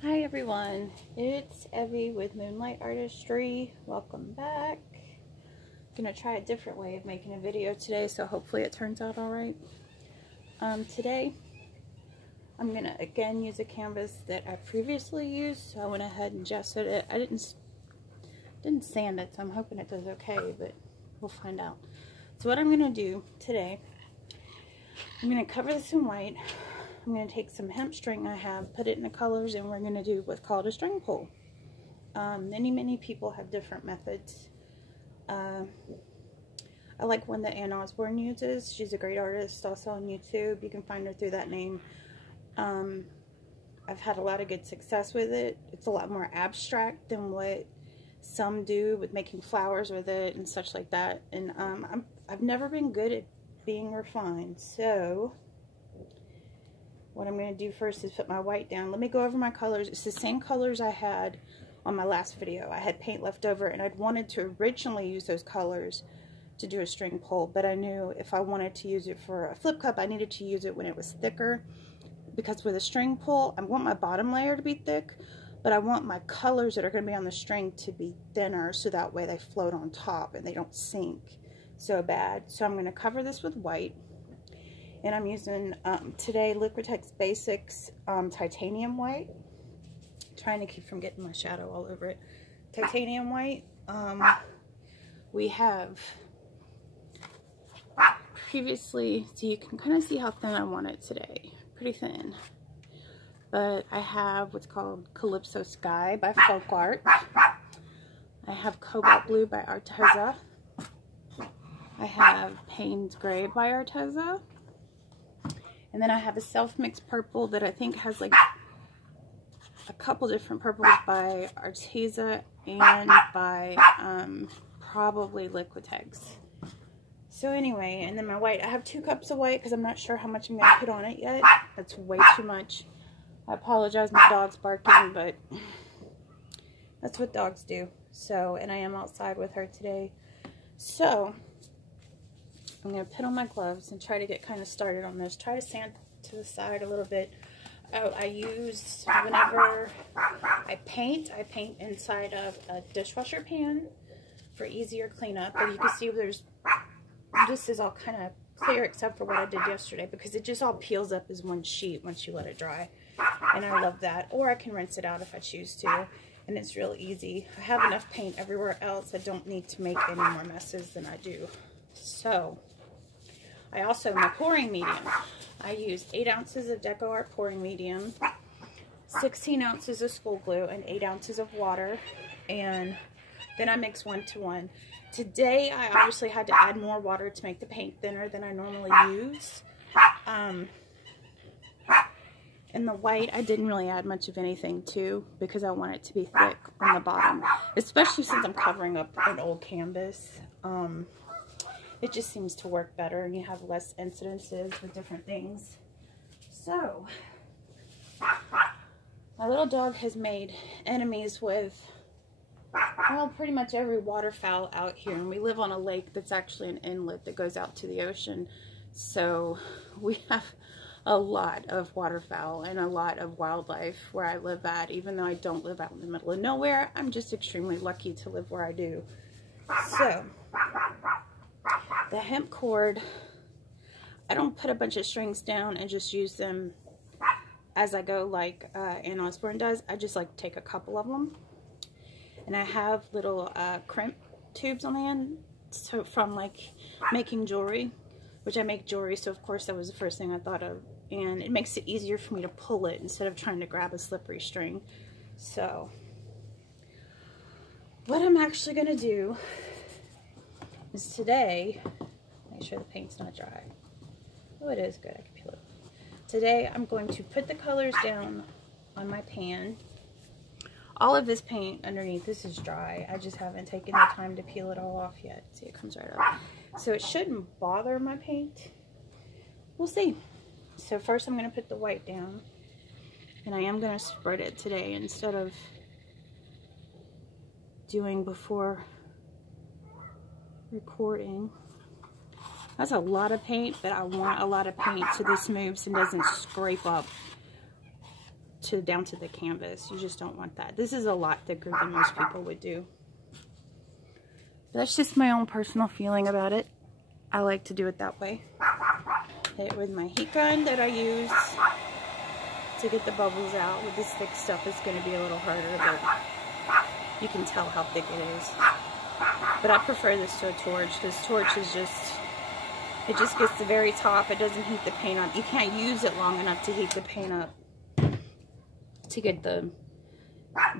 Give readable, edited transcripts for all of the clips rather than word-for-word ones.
Hi everyone, it's Evie with Moonlight Artistry. Welcome back. I'm gonna try a different way of making a video today, so hopefully it turns out alright. Today I'm gonna again use a canvas that I previously used, so I went ahead and gessoed it. I didn't sand it, so I'm hoping it does okay, but we'll find out. So what I'm gonna do today, I'm gonna cover this in white. I'm going to take some hemp string I have, put it in the colors, and we're going to do what's called a string pull. Many people have different methods. I like one that Ann Osborne uses. She's a great artist, also on YouTube. You can find her through that name. I've had a lot of good success with it. It's a lot more abstract than what some do with making flowers with it and such like that. And I've never been good at being refined, so what I'm going to do first is put my white down. Let me go over my colors. It's the same colors I had on my last video. I had paint left over, and I'd wanted to originally use those colors to do a string pull, but I knew if I wanted to use it for a flip cup, I needed to use it when it was thicker, because with a string pull, I want my bottom layer to be thick, but I want my colors that are going to be on the string to be thinner, so that way they float on top and they don't sink so bad. So I'm going to cover this with white. And I'm using today Liquitex Basics titanium white. Trying to keep from getting my shadow all over it. Titanium white. We have previously, so you can kind of see how thin I want it today. Pretty thin. But I have what's called Calypso Sky by Folkart. I have Cobalt Blue by Arteza. I have Payne's Gray by Arteza. And then I have a self-mixed purple that I think has like a couple different purples by Arteza and by probably Liquitex. So anyway, and then my white, I have 2 cups of white because I'm not sure how much I'm going to put on it yet. That's way too much. I apologize, my dog's barking, but that's what dogs do. So, and I am outside with her today. So I'm going to put on my gloves and try to get kind of started on this. Try to sand to the side a little bit. Oh, I use, whenever I paint inside of a dishwasher pan for easier cleanup. But you can see there's, this is all kind of clear except for what I did yesterday, because it just all peels up as one sheet once you let it dry. And I love that. Or I can rinse it out if I choose to. And it's real easy. I have enough paint everywhere else. I don't need to make any more messes than I do. So, I also, my pouring medium, I use 8 ounces of Decoart pouring medium, 16 ounces of school glue, and 8 ounces of water, and then I mix 1 to 1. Today, I obviously had to add more water to make the paint thinner than I normally use. And the white, I didn't really add much of anything to, because I want it to be thick on the bottom, especially since I'm covering up an old canvas. It just seems to work better, and you have less incidences with different things. So, my little dog has made enemies with, well, pretty much every waterfowl out here. And we live on a lake that's actually an inlet that goes out to the ocean. So, we have a lot of waterfowl and a lot of wildlife where I live at. Even though I don't live out in the middle of nowhere, I'm just extremely lucky to live where I do. So, the hemp cord, I don't put a bunch of strings down and just use them as I go like Ann Osborne does. I just like take a couple of them. And I have little crimp tubes on the end, so from like making jewelry, which I make jewelry, so of course that was the first thing I thought of. And it makes it easier for me to pull it instead of trying to grab a slippery string. So, what I'm actually going to do is today, make sure the paint's not dry. Oh, it is good. I can peel it. Today, I'm going to put the colors down on my pan. All of this paint underneath, this is dry. I just haven't taken the time to peel it all off yet. See, it comes right up. So it shouldn't bother my paint. We'll see. So first I'm going to put the white down. And I am going to spread it today instead of doing before recording. That's a lot of paint, but I want a lot of paint so this moves and doesn't scrape up down to the canvas. You just don't want that. This is a lot thicker than most people would do. But that's just my own personal feeling about it. I like to do it that way. Hit it with my heat gun that I use to get the bubbles out. With this thick stuff, it's going to be a little harder, but you can tell how thick it is. But I prefer this to a torch, because torch is just, it just gets to the very top. It doesn't heat the paint up. You can't use it long enough to heat the paint up to get the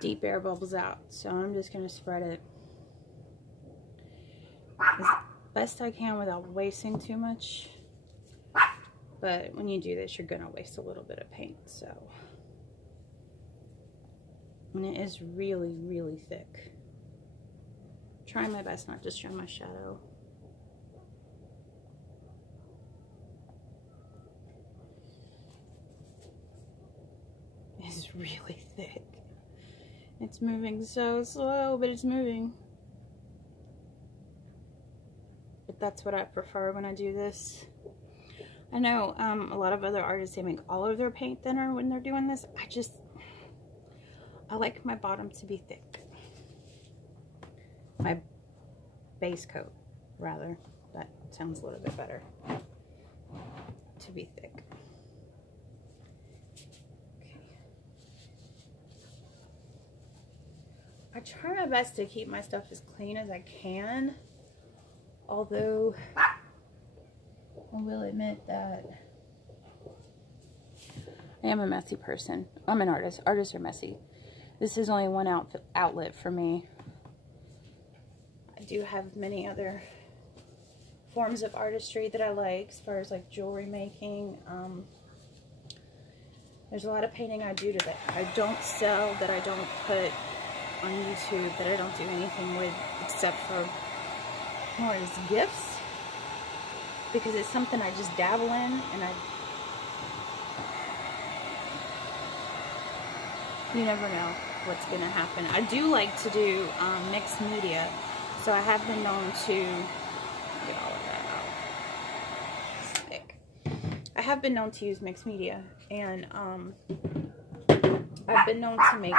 deep air bubbles out. So I'm just going to spread it as best I can without wasting too much. But when you do this, you're going to waste a little bit of paint. So, and it is really, really thick. Trying my best not to show my shadow. It's really thick. It's moving so slow, but it's moving. But that's what I prefer when I do this. I know a lot of other artists, they make all of their paint thinner when they're doing this. I like my bottom to be thick. My base coat, rather. That sounds a little bit better. To be thick. Okay. I try my best to keep my stuff as clean as I can. Although, I will admit that I am a messy person. I'm an artist. Artists are messy. This is only one outlet for me. I do have many other forms of artistry that I like, as far as like jewelry making. There's a lot of painting I do that I don't sell, that I don't put on YouTube, that I don't do anything with except for more as gifts, because it's something I just dabble in, and you never know what's going to happen. I do like to do mixed media, so I have been known to get all of that out. It's thick. I have been known to use mixed media, and I've been known to make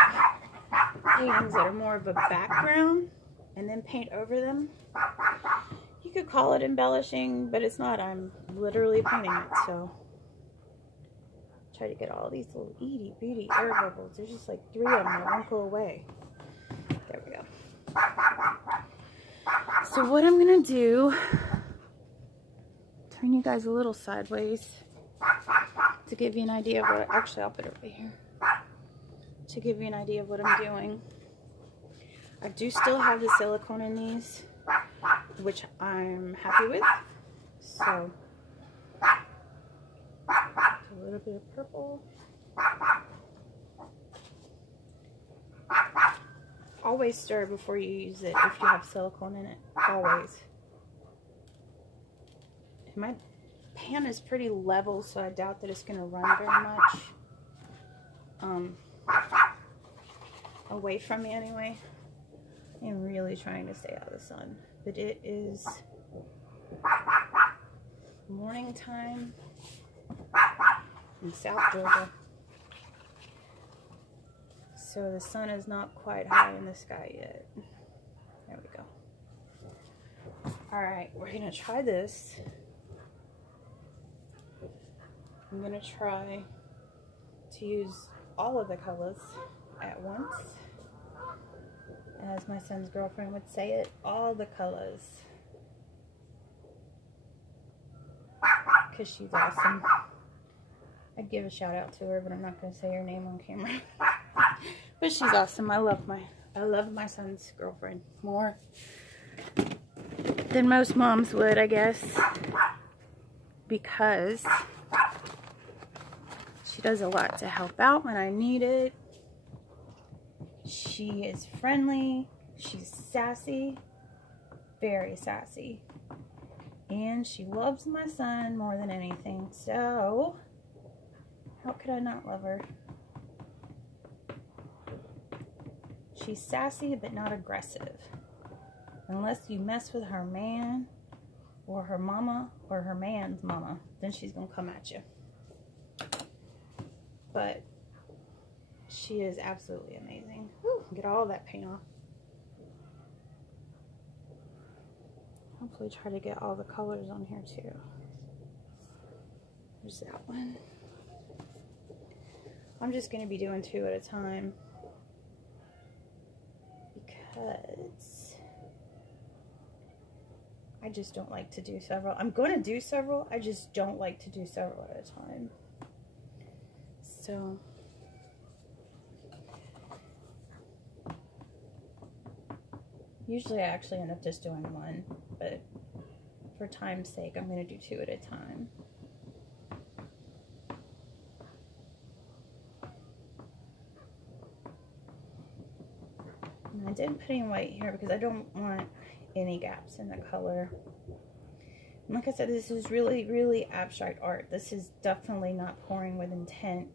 paintings that are more of a background and then paint over them. You could call it embellishing, but it's not. I'm literally painting it, so try to get all these little itty bitty air bubbles. There's just like 3 of them that won't go away. There we go. So what I'm gonna do, turn you guys a little sideways to give you an idea of what, actually I'll put it right here, to give you an idea of what I'm doing. I do still have the silicone in these, which I'm happy with. So, a little bit of purple. Always stir before you use it if you have silicone in it. Always. And my pan is pretty level, so I doubt that it's going to run very much. Away from me anyway. I'm really trying to stay out of the sun. But it is morning time in South Georgia. So the sun is not quite high in the sky yet. There we go. Alright, we're going to try this. I'm going to try to use all of the colors at once. As my son's girlfriend would say it, all the colors. Because she's awesome. I'd give a shout out to her, but I'm not going to say her name on camera. But she's awesome. I love my son's girlfriend more than most moms would, I guess. Because she does a lot to help out when I need it. She is friendly, she's sassy, very sassy, and she loves my son more than anything, so how could I not love her? She's sassy but not aggressive. Unless you mess with her man or her mama or her man's mama, then she's gonna come at you. But She is absolutely amazing. Whew, get all that paint off. Hopefully try to get all the colors on here too. There's that one. I'm just going to be doing 2 at a time because I just don't like to do several. I'm going to do several, I just don't like to do several at a time. So usually I actually end up just doing 1, but for time's sake I'm going to do 2 at a time. And I didn't put any white here because I don't want any gaps in the color. And like I said, this is really, really abstract art. This is definitely not pouring with intent.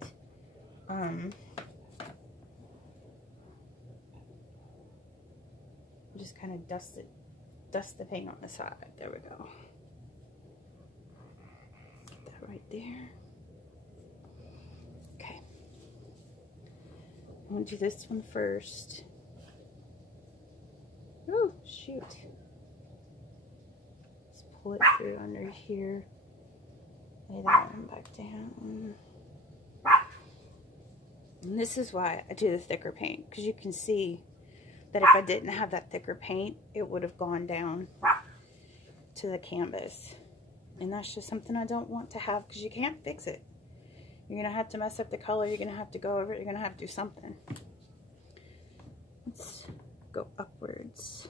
Just kind of dust the paint on the side. There we go. Get that right there. Okay. I'm going to do this one first. Oh, shoot. Just pull it through under here. Lay that one back down. And this is why I do the thicker paint, because you can see that if I didn't have that thicker paint, it would have gone down to the canvas. And that's just something I don't want to have, because you can't fix it. You're going to have to mess up the color. You're going to have to go over it. You're going to have to do something. Let's go upwards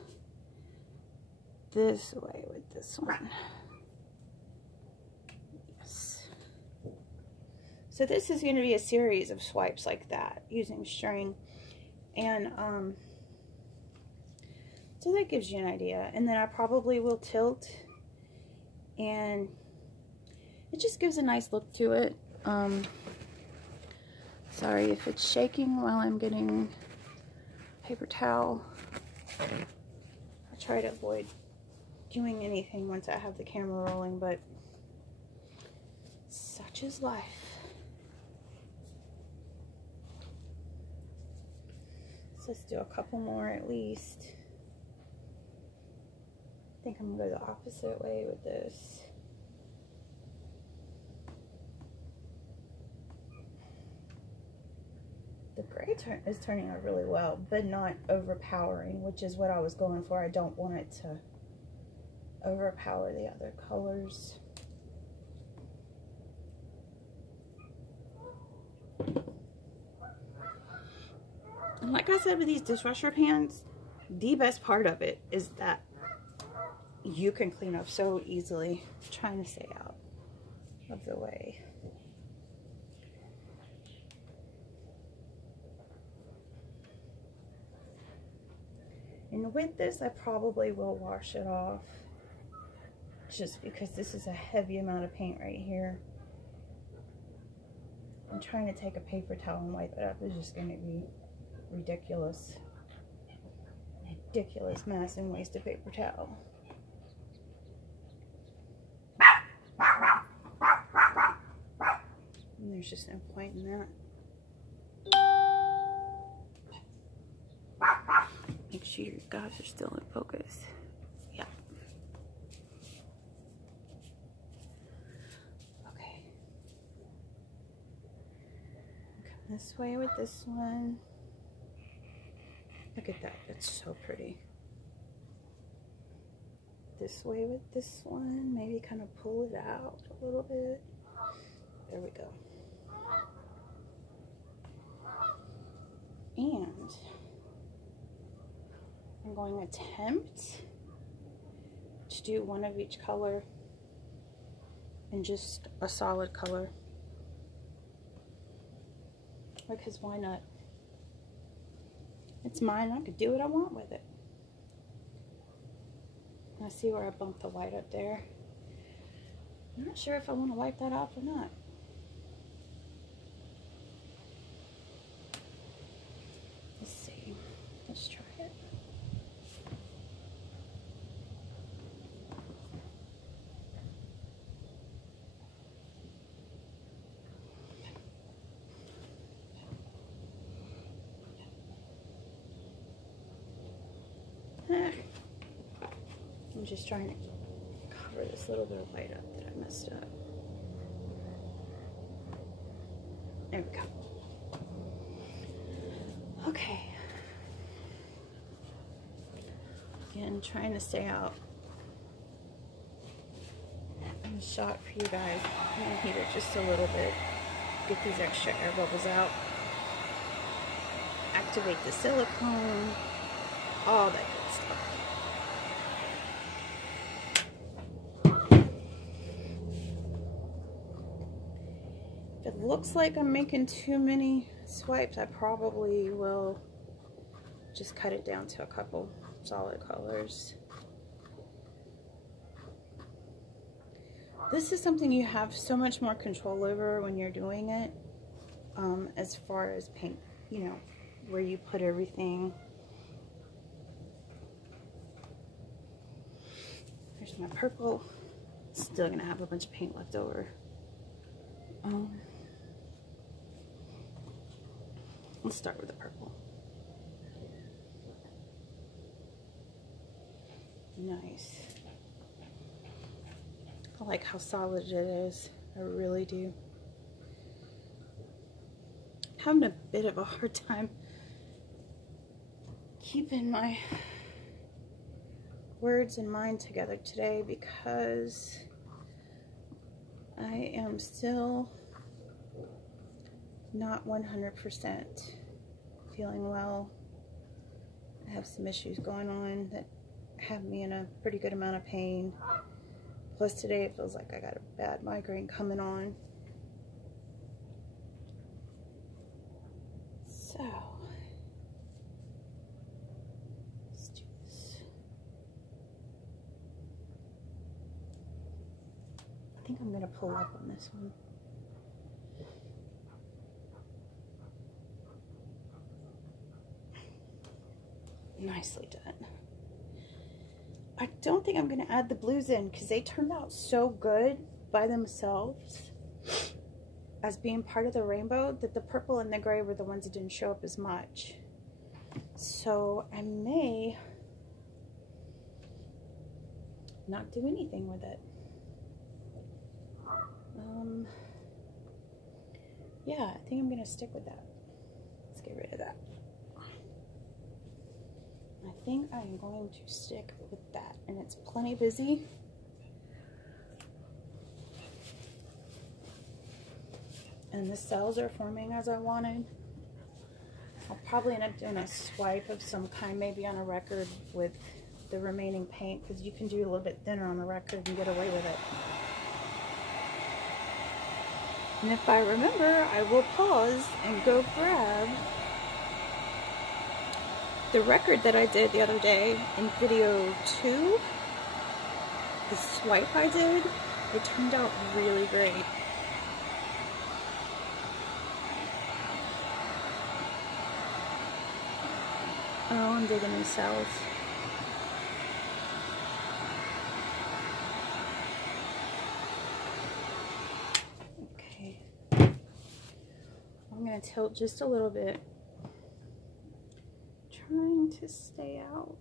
this way with this one. Yes. So this is going to be a series of swipes like that using string, and so that gives you an idea. And then I probably will tilt, and it just gives a nice look to it. Sorry if it's shaking while I'm getting paper towel. I try to avoid doing anything once I have the camera rolling, but such is life. So let's do a couple more at least. I think I'm going to go the opposite way with this. The gray is turning out really well, but not overpowering, which is what I was going for. I don't want it to overpower the other colors. And like I said with these dishwasher pans, the best part of it is that you can clean up so easily. I'm trying to stay out of the way. And with this, I probably will wash it off, just because this is a heavy amount of paint right here. I'm trying to take a paper towel and wipe it up. It's just going to be ridiculous. Ridiculous mess and waste of paper towel. And there's just no point in that. Make sure your guys are still in focus. Yeah. Okay. Come this way with this one. Look at that. That's so pretty. This way with this one. Maybe kind of pull it out a little bit. There we go. And I'm going to attempt to do one of each color and just a solid color, because why not? It's mine. I could do what I want with it. I see where I bumped the white up there. I'm not sure if I want to wipe that off or not. Let's see. Let's try it. just trying to cover this little bit of light up that I messed up. There we go. Okay. Again, trying to stay out in the shot for you guys. I'm going to heat it just a little bit. Get these extra air bubbles out. Activate the silicone. All that good stuff. If it looks like I'm making too many swipes, I probably will just cut it down to a couple solid colors. This is something you have so much more control over when you're doing it, as far as paint, you know, where you put everything. There's my purple. Still gonna have a bunch of paint left over. Let's start with the purple. Nice. I like how solid it is. I really do. Having a bit of a hard time keeping my words and mind together today because I am still not 100% feeling well. I have some issues going on that have me in a pretty good amount of pain. Plus today it feels like I got a bad migraine coming on. So, let's do this. I think I'm going to pull up on this one. Nicely done. I don't think I'm going to add the blues in because they turned out so good by themselves as being part of the rainbow that the purple and the gray were the ones that didn't show up as much. So I may not do anything with it. Yeah, I think I'm going to stick with that. Let's get rid of that. I think I'm going to stick with that, and it's plenty busy. And the cells are forming as I wanted. I'll probably end up doing a swipe of some kind, maybe on a record with the remaining paint, because you can do a little bit thinner on the record and get away with it. And if I remember, I will pause and go grab the record that I did the other day in video 2. The swipe I did, it turned out really great. Oh, I'm digging these cells. Okay. I'm going to tilt just a little bit. Trying to stay out.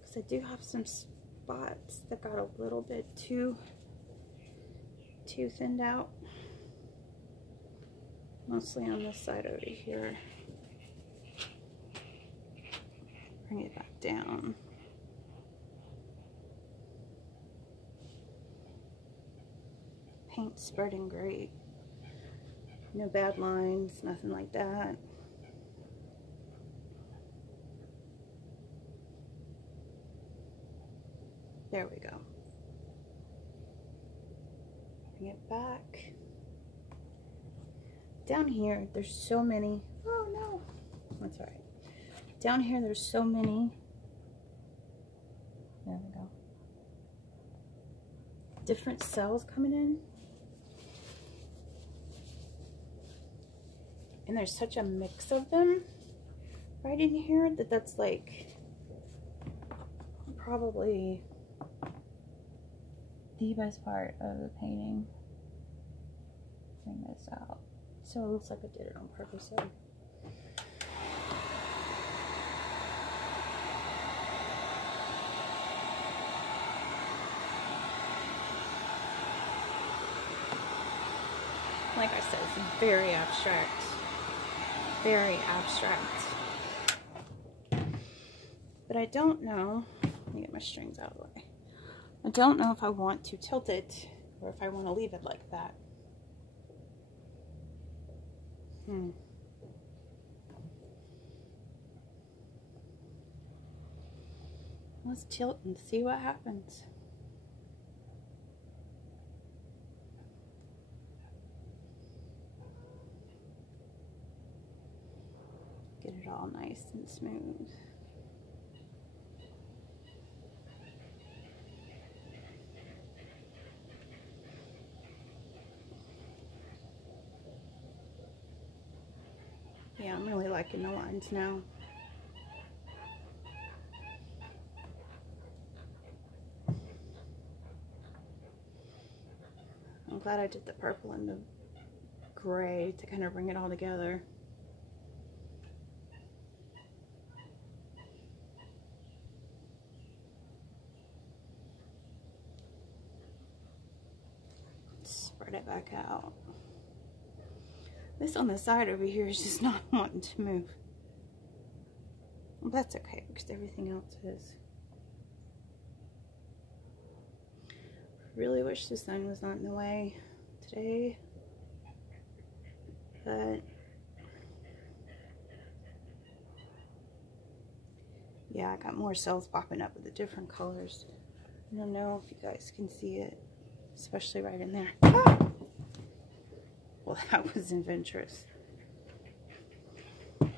Because I do have some spots that got a little bit too thinned out. Mostly on this side over here. Bring it back down. Paint's spreading great. No bad lines, nothing like that. There we go. Bring it back. Down here, there's so many. Oh no, that's all right. Down here, there's so many. There we go. Different cells coming in. And there's such a mix of them right in here that that's like probably the best part of the painting. Bring this out. So it looks like I did it on purpose. So. Like I said, it's very abstract. Very abstract. But I don't know. Let me get my strings out of the way. I don't know if I want to tilt it or if I want to leave it like that. Let's tilt and see what happens. Get it all nice and smooth. Yeah, I'm really liking the lines now. I'm glad I did the purple and the gray to kind of bring it all together. Spread it back out. This on the side over here is just not wanting to move. Well, that's okay because everything else is. Really wish the sun was not in the way today, but yeah, I got more cells popping up with the different colors. I don't know if you guys can see it, especially right in there. Ah! Well, that was adventurous. I'm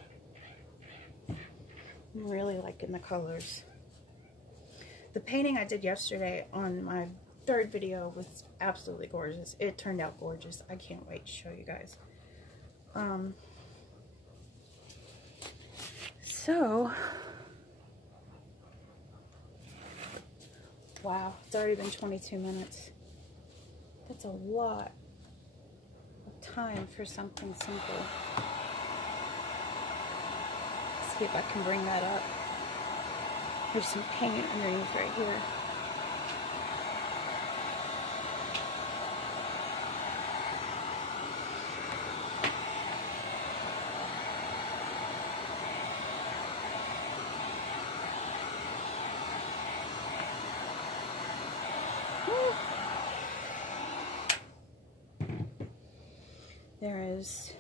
really liking the colors. The painting I did yesterday on my third video was absolutely gorgeous. It turned out gorgeous. I can't wait to show you guys. Wow, it's already been 22 minutes. That's a lot of time for something simple. Let's see if I can bring that up. There's some paint underneath right here. There is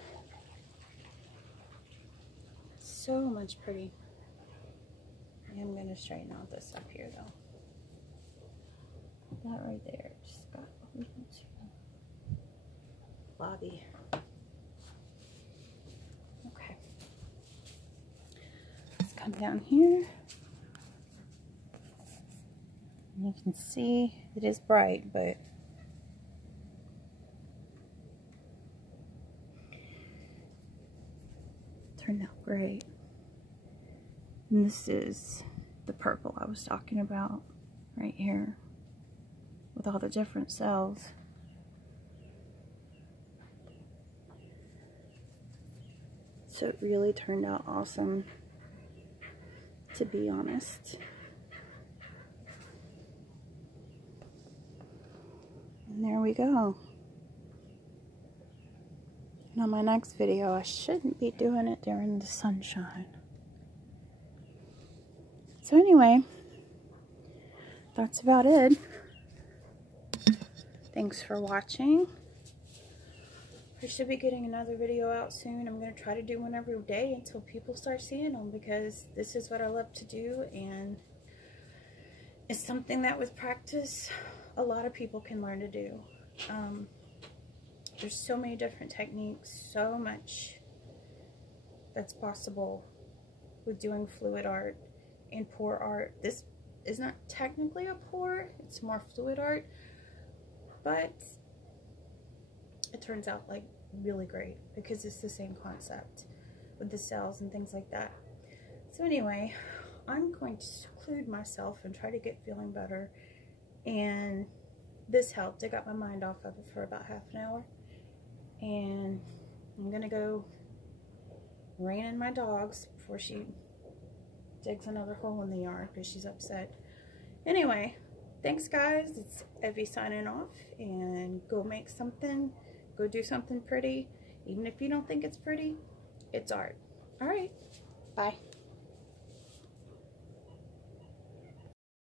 so much pretty. I am going to straighten out this up here though. That right there just got a little too blobby. Okay. Let's come down here. And you can see it is bright, but turned out great. And this is the purple I was talking about right here with all the different cells. So it really turned out awesome, to be honest. And there we go. And on my next video, I shouldn't be doing it during the sunshine. So anyway, that's about it. Thanks for watching. I should be getting another video out soon. I'm going to try to do one every day until people start seeing them, because this is what I love to do, and it's something that with practice a lot of people can learn to do. There's so many different techniques, so much that's possible with doing fluid art and pour art. This is not technically a pour, it's more fluid art, but it turns out like really great because it's the same concept with the cells and things like that. So anyway, I'm going to seclude myself and try to get feeling better, and this helped. I got my mind off of it for about half an hour, and I'm gonna go rein in my dogs before she digs another hole in the yard because she's upset. Anyway, thanks guys. It's Evie signing off, and go make something Go do something pretty. Even if you don't think it's pretty, it's art. All right. Bye.